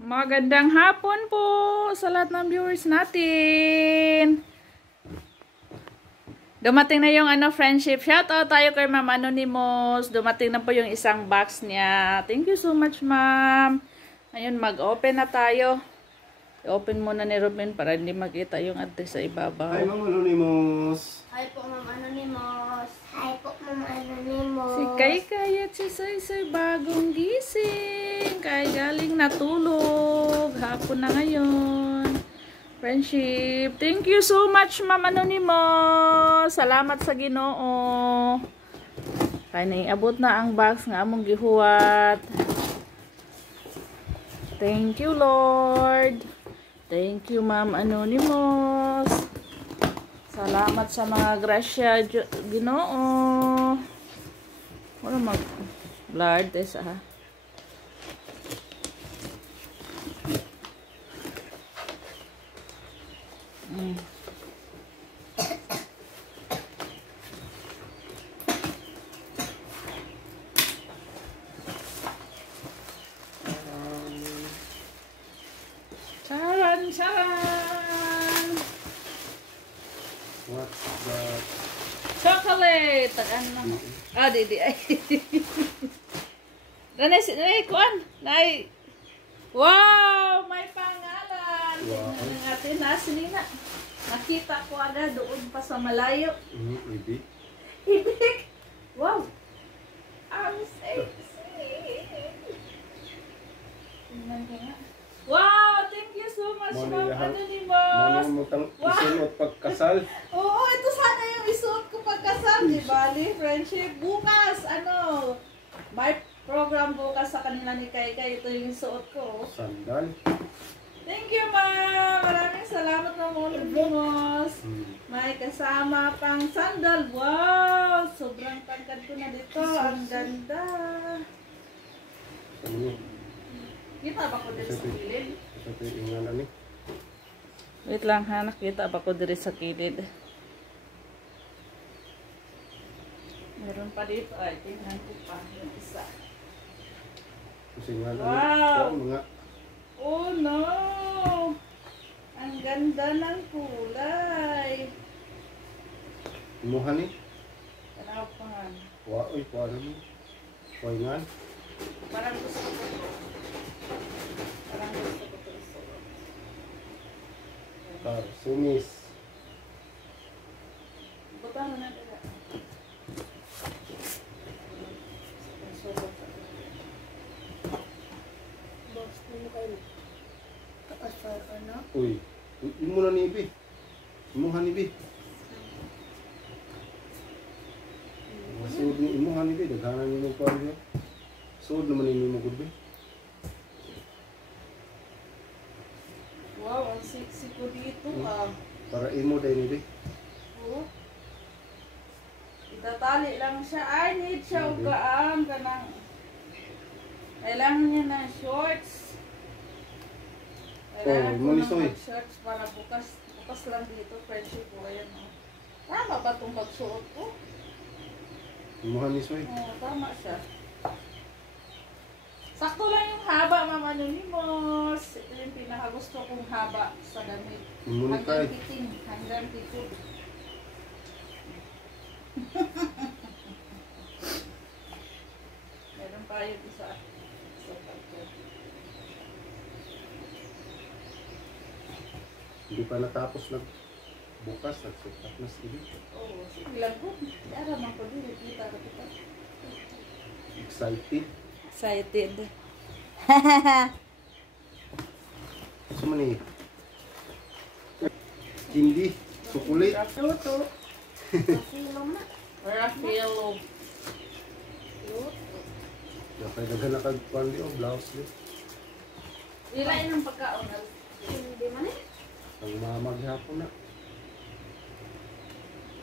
Magandang hapon po sa lahat ng viewers natin. Dumating na yung friendship. Shoutout tayo kay Ma'am Anonymous. Dumating na po yung isang box niya. Thank you so much, Ma'am. Ngayon, mag-open na tayo. I-open muna ni Ruben para hindi makita yung address sa ibabaw. Hi, Ma'am Anonymous. Hi po, Ma'am Anonymous. Hi po, Ma'am Anonymous. Si Kay at si Soy bagong gising. Kay galing natulog. Hapon na ngayon. Friendship. Thank you so much, Ma'am Anonymous. Salamat sa Ginoo. Kaya naiabot na ang box nga among gihuwat. Thank you, Lord. Thank you, Ma'am Anonymous. Salamat sa mga grasya, Ginoo. Wala mag-blurred sa ha. Charan! What's that? Chocolate! Ano? Di ay. Nanay, kuan? Nay. Wow! May pangalan! Wow. Tingnan natin, nasinina. Nakita ko agad doon pa sa malayo. Ibig. Ibig! Wow! Ang sexy! Tingnan ko nga. Wow! Thank you so much, Ma'am Anonymous! Muna mo tang isunod pagkasal. Oo, ito sana yung isuot ko pagkasal, di ba? Friendship. Bukas, may program bukas sa kanila ni Kay. Ito yung isuot ko. Sandal. Thank you, Ma'am! Maraming salamat, Ma'am Anonymous. May kasama pang sandal. Wow! Sobrang tangkad ko na dito. Ang ganda. Kita ba ko dito sa kilid? Ito yung ingana ni. Wait lang ha, nakita ba ko dito sa kilid? Meron pa dito. Ay, tingnan ko pa yung isa. Ito yung ingana ni. Wow! Mga. Oh no! Ang ganda ng kulay. Imuhan ni. Tanaw pa nga. Uy, paano mo? Waingan. Parang gusto ko to. Parang gusto ko to isuot. Sumis. Butang mo na talaga. Boss, ano kayo? Kapasal ka na? Uy. Imo na ni Ibi. Imuhan ni Ibi. Masud ni imuhan ni Ibi. Daghanan ni mo pa niya. Sud naman ni mo gud. Wow, ang sexy ko dito Para imo dai ni Ibi. Oh. Itatali lang siya. I need siya o kaan ka ng... Kailangan niya ng shorts. Kailangan ko ng shorts para bukas. Bukas lang dito. Friendship ko. Ayan o. Tama ba itong pagsuot ko? Imuhan ni Soy. Oo, tama siya. Sakto lang yung haba, Ma'am Anonymous. Ito yung pinakagusto kong haba sa damit. Imuhan kay. Hanggang piting. Hanggang piting. Meron pa yung isa. Hindi pa natapos lang. Bukas, nagsukat na sila. Oo, sige lang po. Yara man ko din. Kita ko kita. Excited. Excited. Gusto mo ni? Hindi. Sukulit. Luto. Masilo na. Rafaelo. Dapat daghan na kagpandi o blouse ni. Ilain ng pagkaon. Hindi man eh. Ang mamaghapon na.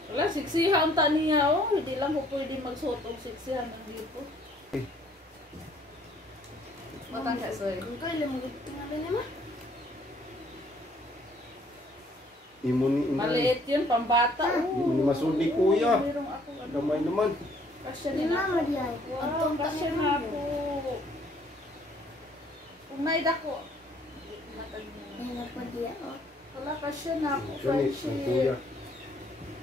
Wala, siksihan ta niya. Oh. Hindi lang ko pwede magsuot og siksihan ng dito. Matangka, sorry. Kung kailan mo tingnan niya ma? Imo ni Maliit yun, pambata. Imo ni masud ni kuya. Merong ako. Gamay naman. Kasya Di din mama ako. diyan. Wow, kasya na po. Kung naida ko, Matag mo. Yan po diya o. Wala ka siya na ako, Gani, ang kuya. friendship.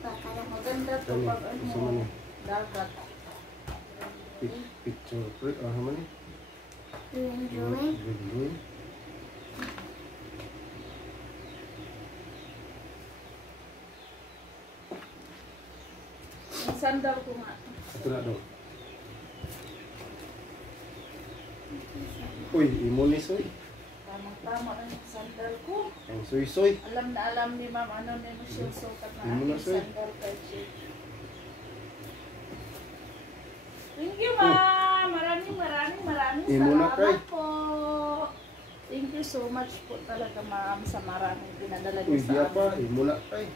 Baka na mo. Maganda to Gani, pag gusto mo ano, niya. dagat. Picture print. Ah, naman eh. Drawing. Drawing. Ang sandal ko nga. Ito na daw. Uy, imunis oy. Tamang-tama na yung sandal ko. Ang soy-soy. Alam na alam ni ma'am ano na yung siya sukat na Hindi mo na, aking sir. sandal friendship. Thank you, ma'am. Maraming Hindi mo na, Kay. salamat po. Thank you so much po talaga, ma'am, sa maraming pinadala niyo Uy, sa diya pa. amin. Imula kay.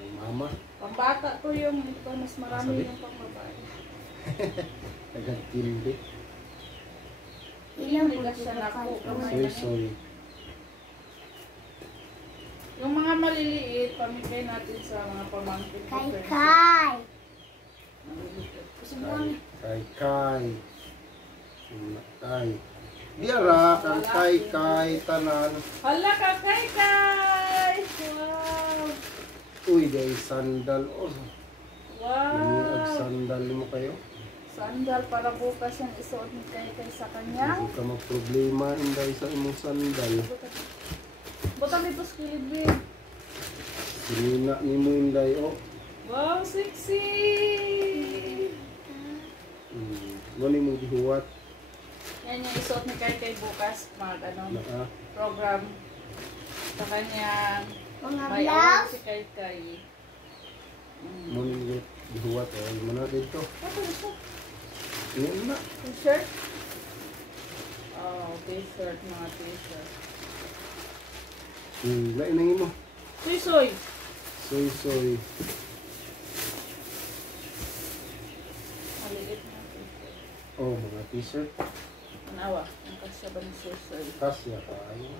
Ang mama. Pambata ko yung ito, mas marami Sabi? yung pambabae. Nagagtindi. Ilang po Bigas siya na po. Soy-soy. Yung mga maliliit, pamigay natin sa mga pamangkin ko. Kay friendship. Kai. Gusto mo kami? Kay. Imula kay. Diara, kang kay, tanan. Hala ka, kay! Wow! Uy, day sandal. Oh, Wow! sandal mo kayo. Sandal para bukas yung isuot ni kay sa kanya. Hindi ka mag-problema inday sa imong sandal. Butang dito sa kilid, babe. Sinina ni mo inday, oh. Wow, sexy! Ano mo gihuwat? Yan yung isuot ni kay bukas. Ano, Na, program. Sa kanyang Mga may award blouse. si Kay. mo ni gihuwat, oh. Mo na dito. Ano ito? Yan na. T-shirt? Oh, t-shirt, mga t-shirt. Lain na mo. Suy-suy! Soy-soy. Maliit na t-shirt. Oh, mga t-shirt. Anawa, ang kasya ba ni suy-suy? Kasya kayo.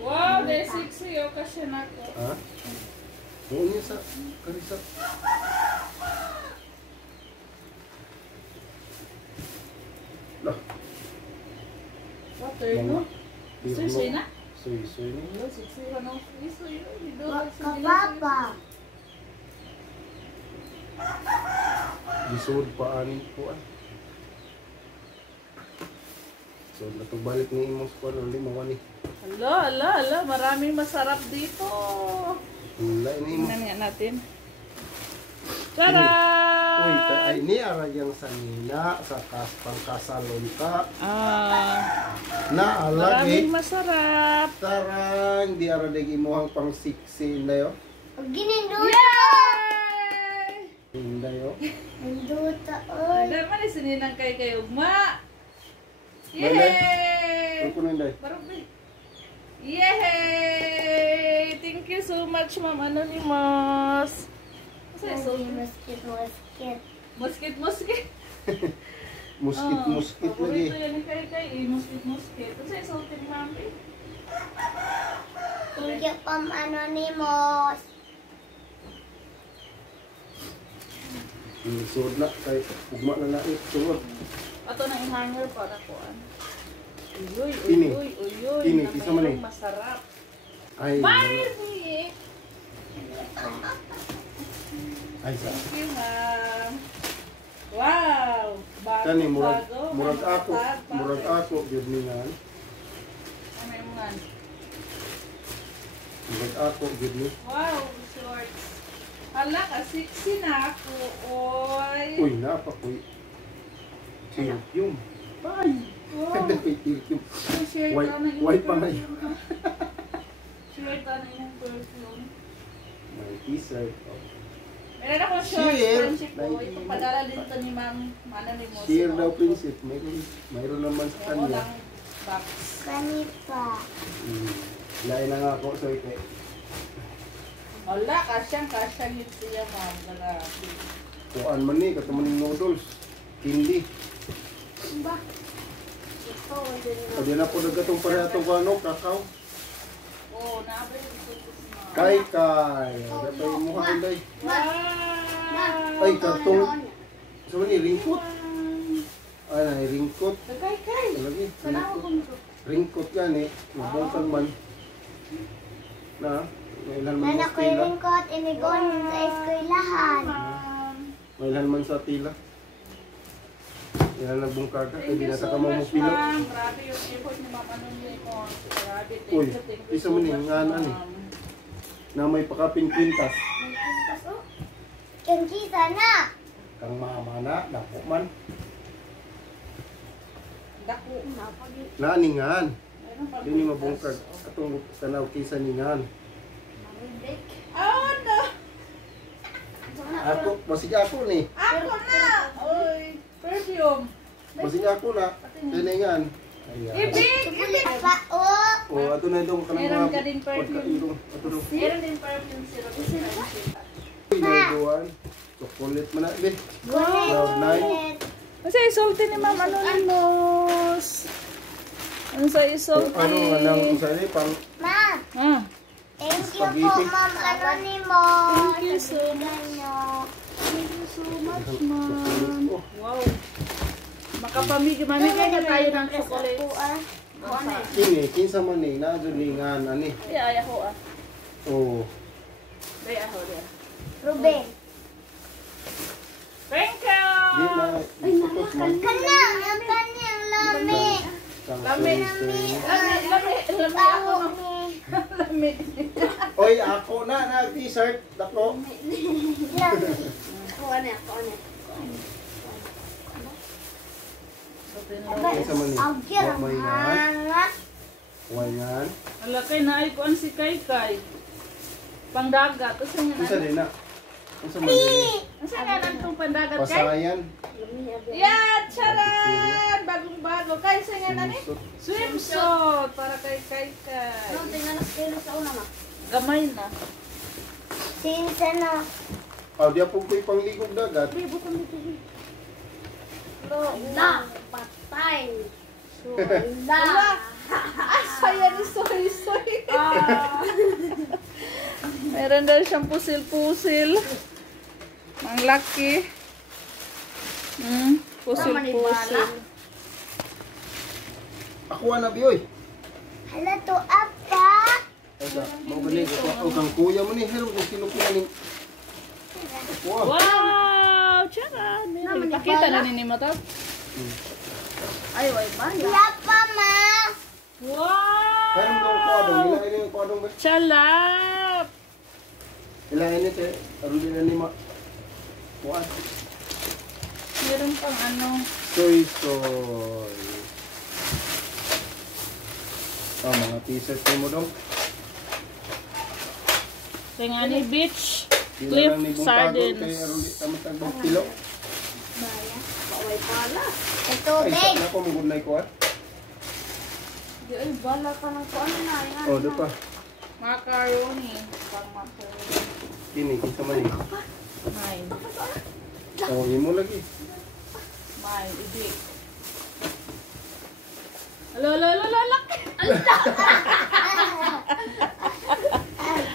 Wow, they're sexy. O, kasya na ko. Ha? Doon niya sa karisa. Lah, Water, no? Suy-suy na? Soy-soy na. Hello, sexy ka no? Suy-suy. Dito, Kapapa. Gisod pa ani ko ah. So, natugbalik ni imong squad ulit mawani. Hala. Maraming masarap dito. Lain na imo. Tingnan nga natin. Uy, Tara! ay ni ara yang sanina sa pangkasalon ka. Na Maraming alagi. masarap. Tarang di ara deg imuhang pang siksi dayo. Pag ginindot. Yay! Dayo. Ninduta oy. Dahil man isininang kay ugma. Malay. Yay! Ko nun day. Barangay. Yay! Thank you so much, Ma'am Anonymous. Kasi so, Musket. musket. Muskit lagi. Paborito yan ni kay musket. Kasi sultin, Ma'am. Thank you, Pam Anonymous. Sud na kay ugma na lain sud. Ato na i-hanger para kuan. Uy. Ini, Na isa man mayroong eh. masarap. Ay. Bye! Ay sa. Thank you, Ma'am. Wow! Bago, Kani bago. murag May ako, matag, murag bakit? ako gyud ningan. Ano yung mga? Murag ako gyud ni. Wow, shorts. Hala ka, sexy na ako, oy. Uy, napa koy. Perfume. Ay, wow. Perfume. Share White- ka na yung white pa nga perfume. Share ka na yung perfume. May t-shirt. Oh. Meron ako shorts, Share. friendship ko. Ito padala din to ni Ma'am Anonymous. Share daw prinsip. Mayroon naman sa Oo kanya. lang, box. Kanipa. Lain na nga ako so ite. Hala, kasyang yun siya, Ma'am. Lalaki. Kuan man ni katuman ng noodles. Hindi. Ba? Ito, din na. Pwede na po nagkatong pareha itong ano, kakao. Oo, naabay yung tutos mo. Kay. Dapat yung mukha hinday. Wow! Ay, kartong. So ni ringkot. Ay, ringkot. Kay. Lagi, Sana ako ringkot. Ringkot yan eh. Mabungkag man. Na, may ilan man Nana sa ko tila. yung kot, inigon sa eskwelahan. May ilan man sa tila. Yan ang bungkag ka. Thank Hindi you na sa so kamang much, mupilo. ma'am. Grabe yung effort ni Ma'am Anonymous. Grabe, Uy, thank you isa so mo ni, much, nga na ni. ma'am. Na may pakaping kwintas. Yung kita na. Kang mama na, dako man. Dako. Naningan. Meron pang Hindi mabungkag. Atong tanaw kisa ningan. Oh, no! Ako, basig ako ni. Ako na! Uy, perfume. Basig ako na. Tiningan. Ayan. Ibig! Pa, oh. O, ato na itong kanang Meron mga ka din perfume. pagkain. Ato na. Meron din perfume syrup. Pinaguan. Chocolate man na. Be. Gulit. Cloud9. Kasi isulti ni Ma'am Anonymous. Ano sa isulti? Ano nga nang sa'yo pang Ma, Ah, thank you po, Spaghetti. Ma'am Anonymous. Thank you so much. thank you so much, Ma'am. Oh, Wow. Mamigay na tayo ng chocolate. kini, kinsa man ni, nadulingan, ani. Ay, ako ah. Oh, Ay, ako din. Ruben. Thank di you! na, itutos man. Kanang, yung kanyang lami. Lami. Lami ako ng lami. Oy, ako na, t-shirt, dako. Lami. Ako na. Kinsa man ni, Agyan, wa may yan, hangat. wayan. Alakay na ay kuan si Kaykay. Pangdagat. Kasi nga Kinsa din na. Kinsa man din. Kasi nga lang itong pandagat kay. Pasayan. Yan! Charan! Bagong-bago. Kay sa nga na ni? Swimsuit. Swimsuit! Para kay Kaykay. tingnan na kilo sa una, ma. Gamay na. Sinsa na. Aw, di po ko'y pangligog dagat. Na, patay. Wala! Ah, saya ni Soy Soy. Meron daw siyang pusil-pusil. Ang laki. Pusil-pusil. Ako na biyoy. Hala to, apa. Asa, mo balik ko kang kuya mo ni, hello kung sino kuya ni. Wow. Wow! Charan! Pakita na ni mo to. Ay, way ba? Wala pa, ma. Wow! Meron daw ko adong, ila ini ko adong. Chalap! Ila ini te, aron din ni ma. What? Meron pang ano. Soy. Mga t-shirt mo dong. Tingani Beach. Di na Cliff lang ni bungkagol kay Sardines. aron di tamat ang kilo. Ito, Ay, big. sa ko mo gud nay ko ah. Ay, bala ka ng kuan na. Yan. Oh, do pa. Macaroni. Pang macaroni. Kini kinsa man ni. Mine. Oh, imo lagi. Mine. Ibig. Laki!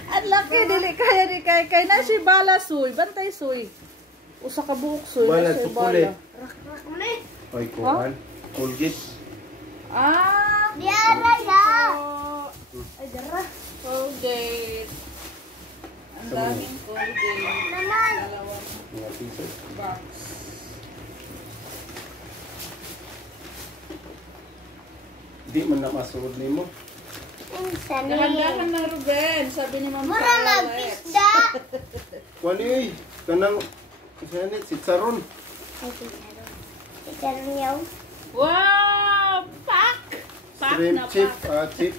Ang laki, dili kaya ni kay na si bala suy, bantay suy. Usa ka buhok suy. Bala na si tsukule. Rak mo ni. Oy, kuan. Colgate. Ah! Diara ya. Ay, dara. Colgate. Ang daming Colgate. Naman. Dalawang Mga t-shirt. box. Di man na masuod nimo. Insa ni. Dahan-dahan na Ruben, sabi ni Ma'am Mura Charlotte. magpisda. Kuan ni, kanang isa ni sitsaron. Ikaw niyo. Wow! Pack! Pack Shrimp na chip, pack. chip.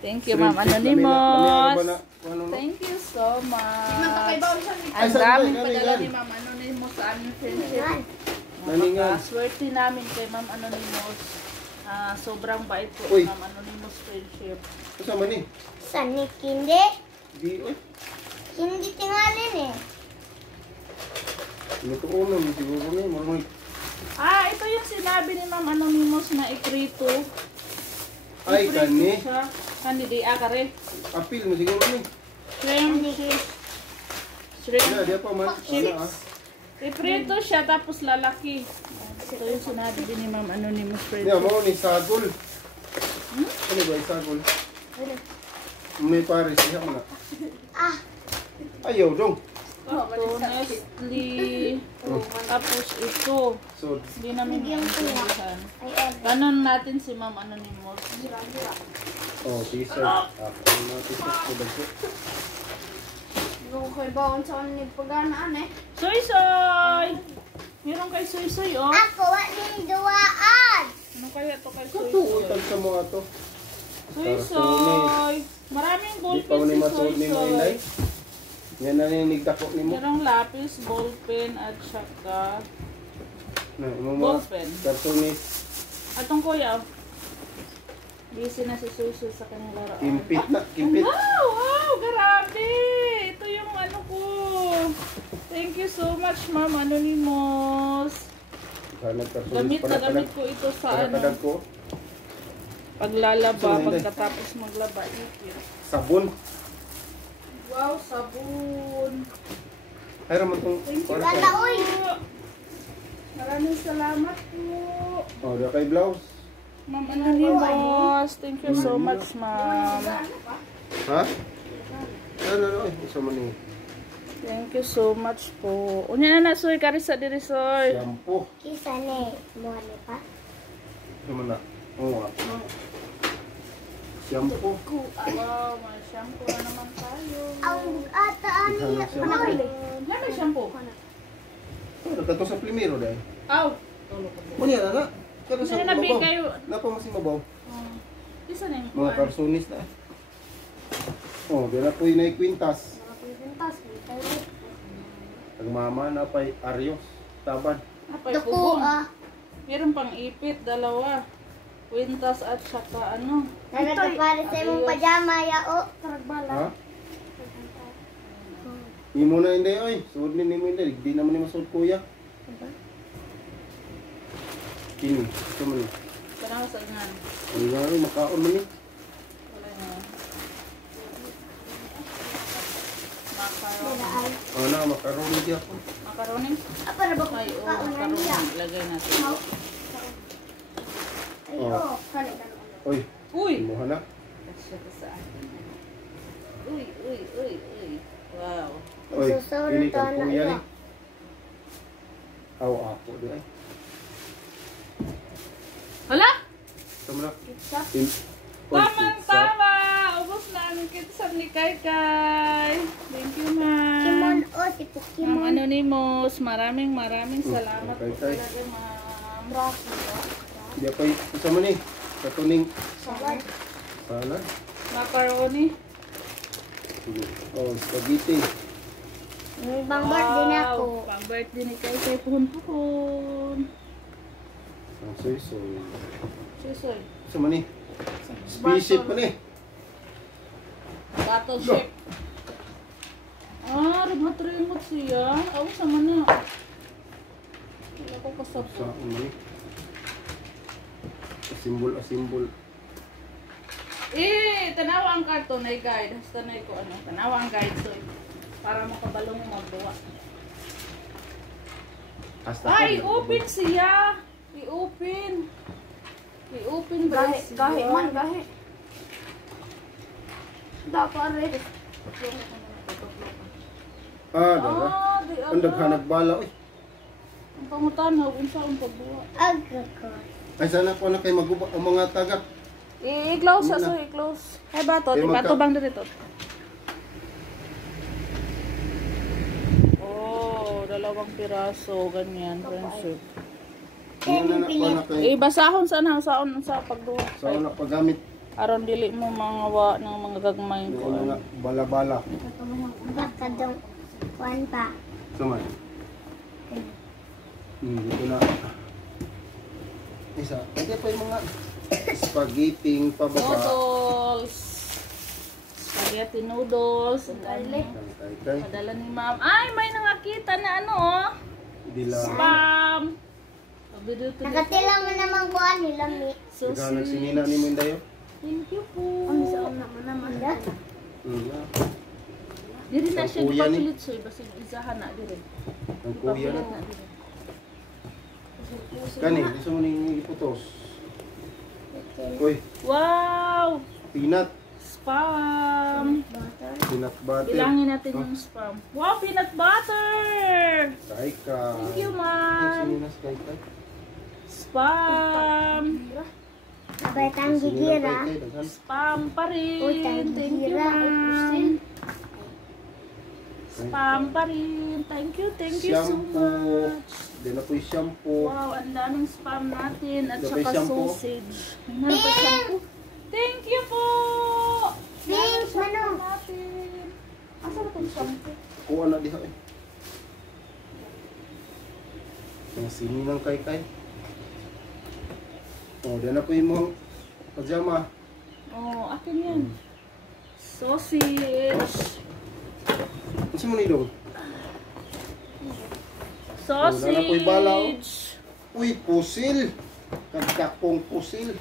Thank you, Shrimp Ma'am chip, lamina- Anonymous. lamina ba na- ano, no? Thank you so much. Ay, Ang saan daming ba? padala Galingan. ni Ma'am Anonymous sa aming friendship. Naningan. Swerte namin kay Ma'am Anonymous. Sobrang bait po Uy. ng Ma'am Anonymous friendship. Asa man ni? Sani kindi. Di oy. Hindi tingalin eh. Lutuon na siguro ni mo. Ito yung sinabi ni Ma'am Anonymous na ikrito. Ay kani. Kani di kare. Apil mo siguro ni. Shrimp. Shrimp. Ya, dia pa man. Ana ah. Iprito siya tapos lalaki. Ito yung sinabi din ni Ma'am Anonymous Hindi, Prito. mo ni sagol. Hmm? Ano ba yung sagol? May pares siya mo na. Ah. Ayaw dong. Ito, Nestle. Tapos ito. So, Hindi namin maintindihan. Ay, Ganon natin si Ma'am Anonymous. oh, t-shirt. Ako na t-shirt ko dagko. Yung ko'y bawon sa ni paganaan eh. Soy Soy! Meron kay Soy Soy, oh. Ako, what ni duwaan? Ano kaya to kay Soy Katuoy Soy? tag sa mga to. Soy Soy! Maraming Di pa ballpen mo ni si Soy masuod ni mo inday. Soy. Yan na ninig dako ni mo. Merong lapis, ballpen, at saka Na, mo mo. ballpen. Kartonis. Atong kuya, oh. Busy na si Soy Soy sa kanyang laruan. Kimpit na, kimpit. Wow! Wow! Grabe! Ito yung ano ko. Thank you so much, Ma'am Anonymous. Hanap kartonis Gamit na para gamit ko ito sa ano, kadag ko. paglalaba, Sorry, Inday. pagkatapos maglaba. Ipit. Sabon. Wow, sabon. Ay raman tong. Thank you. Wala, uy. Maraming salamat po. Oh, da kay blouse. Ma'am Anonymous. Thank you so much, Ma'am. Ha? Ano ano eh, isa man ni Thank you so much po. Unya na na, Soy. Karisa diri, Soy. shampoo. Kisa ni, mo ni pa. Isa man na. Oo. Shampoo. Wow, may shampoo na naman tayo. Ang ataan niya. Ano may shampoo? Oh, kato sa primero dai. Aw. Kunya na na. Kato sa Ano na mabaw. kayo? Napa mas mabaw. Isa na yung Mga kuwan. karsonis na. Oh, dira po inay kwintas. Mga pintas, tayo. Ang mama na pay Arios. Tabad. Apay Dako pugong. ah. Meron pang ipit, dalawa. Kwintas at saka ano. Nagkapare sa imong pajama ya o. Karagbala. Ha? Imo na hindi oy. Suod ni nimo hindi. Di naman ni masuod kuya. Kini. Ito man. Parang sa ingan. Ang nga makaon man ni. Wala na. Macaroni. Ay. Oh na makaroni di ako. Macaroni? Apa na ba ko Ay, oo, kaunan niya? macaroni. Lagay natin. Ay, Oh. oh. Kani ka Oy. Uy! Imo na. Kasya ka sa akin. Uy, uy, uy, uy. Wow. Oy. Susunod Ini to kan na kuya iya. ni. Aw ako di ay. Hala! Tama na. Pizza. Tama! Ubus na ang kitsan ni Kai Kai. Thank you, ma'am. Kimon o si Ma'am Pokemon. Anonymous, maraming salamat Kai po Kai. talaga, ma'am. Di pa isa man ni. Katuning Salad. salad. Macaroni. Oh, spaghetti. May bang birthday na ako. Pang birthday ni Kai Kai, puhon-puhon. Ang soy-soy. Susoy. Isa man ni. Spaceship pa ni. Battleship. Ah, remote siya. Ako sama na. Wala ko Sa kasapot. ano man ni. Asimbol. Tanawa ang karton ay guide. Tanay ko ano. Tanawa ang guide so para makabalong mo magduwa. Hasta Ay, open siya. I-open. I-open guys. Gahi man, gahi. Dapat rin. Ah, dara. Di Ang daghanag bala oy. Ang pangutanaw, unsa ang pagbuwa. Agakon. Ay sana ko na kay maguba ang mga tagak. I-close sa so, i-close. Ay, batot. Eh, magka- Ipatubang dito. Oh, dalawang piraso. Ganyan, friendship. Ano na ko na kay Basahon sana sa pagduwa. sa una paggamit Aron dili mo mga wa ng mga gagmay ng ko. mga bala-bala. Baka daw. Kuan pa. Suman. Dito na. Isa. Ito pa yung mga spaghetti pababa. Noodles. Spaghetti noodles. Ang dali. Kay Padala ni ma'am. Ay, may nakakita na ano oh. dila. Spam. Nakatila mo naman kuan nila mi. So Ikaw sweet. nagsingina ni mo indayo. Thank you po. Ang sa una mo naman da. Diri na siya Ang kuya ni. gipapilit soy basig isahan na diri. Ang kuya na. Gipapilit na diri. Kani, gusto mo nang iputos. Uy, Wow! peanut. Spam! Butter. Peanut butter. Bilangin natin yung spam. Wow, peanut butter! Kay ka. Thank you, ma'am. Sininas kay ka. Spam! Abay tang gigira. Spam pa Uy, rin. Thank you, tangira. ma'am. Spam pa rin. Thank you so Shampoo. much. Then ako yung shampoo. Wow, ang daming spam natin at Dabay saka shampoo. sausage. Ano pa shampoo? Thank you po! Pink, Shampoo ano? natin. Asa na itong shampoo? Kuha na diha eh. Ang sininang kay. Oh, then ako yung mga pajama. Oh, akin yan. Sausage. Ano mo nilong? Sausage. Wala na po'y balaw. Uy, pusil. Kagkakong pusil.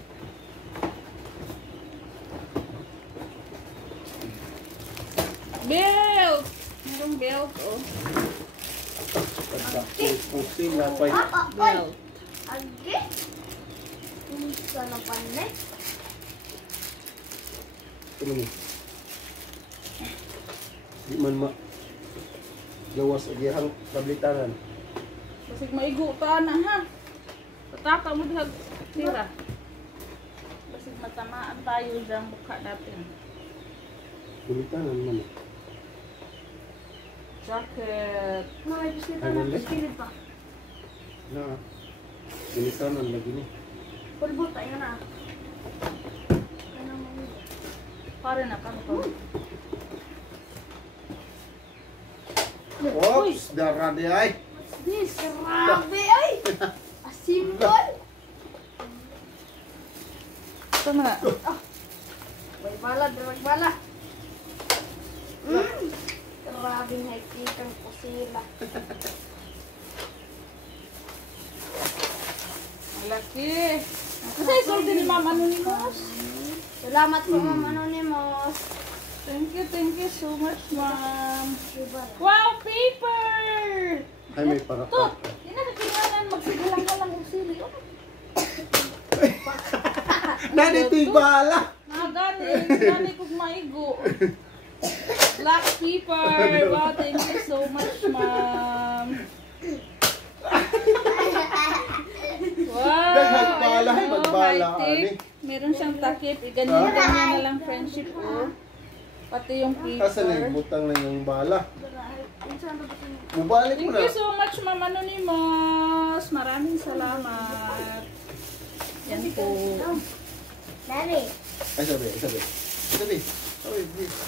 Belt! Merong belt, oh. Kagkakong pusil na pa'y. Belt. Agi. Isa na panay. Ito mo ni. Di man ma. Gawas o gihang kablitanan. Basig maigo pa na, ha? Pataka mo dihag tira. Basig matamaan tayo dyan mukha natin. Kablitanan man. Jacket. Mga bisita Ano na ulit? pilit pa. Na. Kablitanan lagi ni. Pulbo tayo na. Ano mo? Pare na kang to. Oops, darade ay. What's this? Grabe ay! Asimbol! Ito na. May bala, may bala. Grabe nakikitang kusila. Malaki. Kasi isolde ni Ma'am Anonymous. Salamat po, Ma'am Anonymous. Thank you so much, Ma'am. Wow, paper! Ay, may To, parapat. hindi na kakinganan magsigalang ka lang usili. Nani ito'y bala. Gani kong maigo. Black paper. Wow, thank you so much, Ma'am. Wow, Daghang bala, ayan, oh, magbala, high-tech. ani. Meron siyang takip. Ganyan-ganyan na lang friendship, oh. Pati yung Kasan na paper. yung butang na yung bala. Mubalik mo Thank na. you so much, Ma'am Anonymous. Maraming salamat. Yan po. Daddy, Ay, sabi. Sabi, please.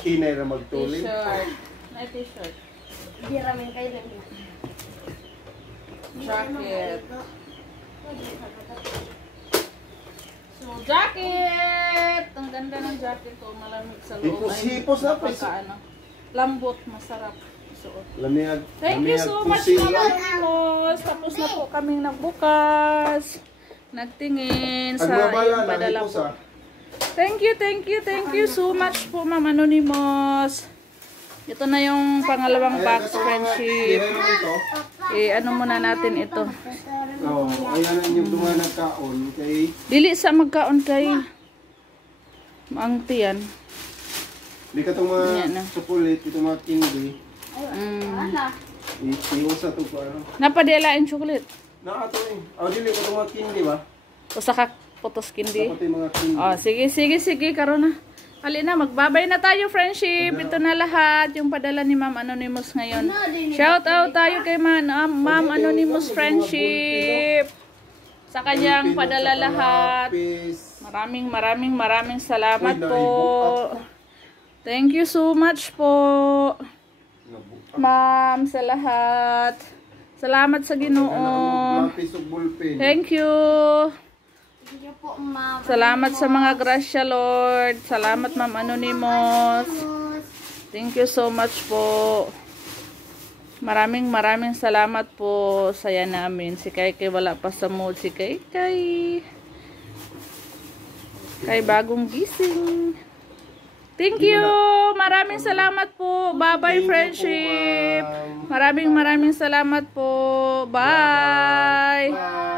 Hinay na magtuloy. T-shirt. Na t-shirt. di ramen kayo rin. Jacket. So, jacket! Ang ganda ng jacket ko. Malamig sa loob. Hipos na, pres. napaka-ano. Lambot, masarap. Suot. Lamig. Thank you so much, Mama Anonymous. Tapos na po kaming nagbukas. Nagtingin sa Agbabala yung na, padala hipos po. ah. Thank you so much po, Ma'am Anonymous. Ito na yung pangalawang box, friendship. Ano muna natin ito. Oo, ayan ang inyong dumanag kaon kay Dili sa magkaon kay maangti yan. di ka itong Yan na. mga chocolate, itong mga candy. Wala. Iusa ito ko ano. Napadelain chocolate. Na ato eh. O dili ko itong mga candy ba? O saka putos kindi. Dapat yung mga candy. Oh, sige, karon na. Halina, magbabay na tayo, friendship. Ito na lahat, yung padala ni Ma'am Anonymous ngayon. Shout out tayo kay Ma'am Anonymous friendship. Sa kanyang padala lahat. Maraming salamat po. Thank you so much po, Ma'am, sa lahat. Salamat sa Ginoo. Lapis o ballpen. Thank you. Thank you po, Ma'am. Salamat sa mga grasya, Lord. Salamat, Ma'am Anonymous. Thank you so much po. Maraming salamat po sa yan namin. Si Kay wala pa sa mood. Si Kay. Kay bagong gising. Thank you. Maraming salamat po. Bye-bye, friendship. Maraming salamat po. Bye. Bye.